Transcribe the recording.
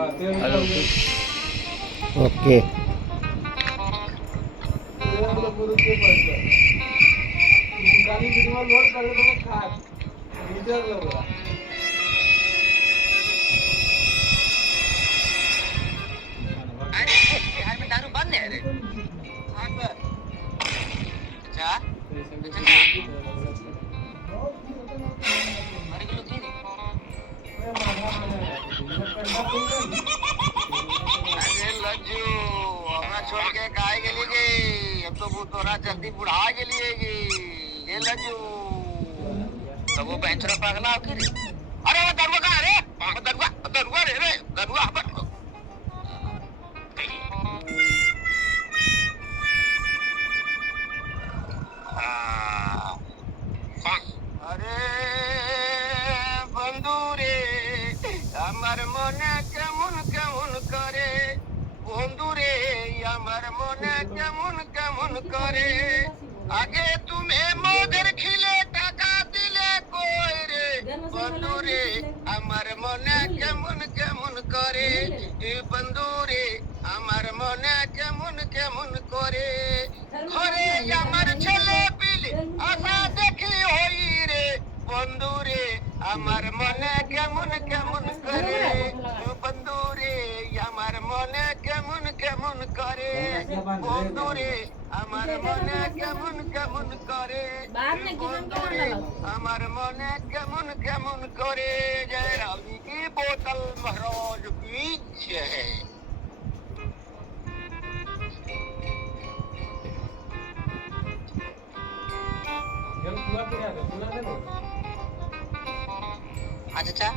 Okay Bihar में दारू बंद है रे। हाँ सर। अच्छा अरे किलो थी अरे लज्जू हमरा छोड़ के काहे गेली गे। अब तो वो तोरा जल्दी बुढ़ा गेली गे। ये लज्जू तो वो बेंचरा पागला हो की रे। अरे वो दरुआ कहाँ रे। दरुआ दरुआ रे रे दरुआ अरे बंधु रे আমার মনে কেমন কেমন করে বন্ধু রে আমার মনে কেমন কেমন করে আগে তুমি মদের খিলে টাকা দিলে কই রে বন্ধু রে আমার মনে কেমন কেমন করে এ বন্ধু রে আমার মনে কেমন কেমন করে ঘরে আমার ছেলে পিলে আশা দেখি হই রে বন্ধু রে আমার মনে কেমন কেমন করে বন্ধু রে আমার মনে কেমন কেমন করে বন্ধু রে আমার মনে কেমন কেমন করে বন্ধু রে আমার মনে কেমন কেমন করে जय राम जी की बोतल महाराज पीछे है अच्छा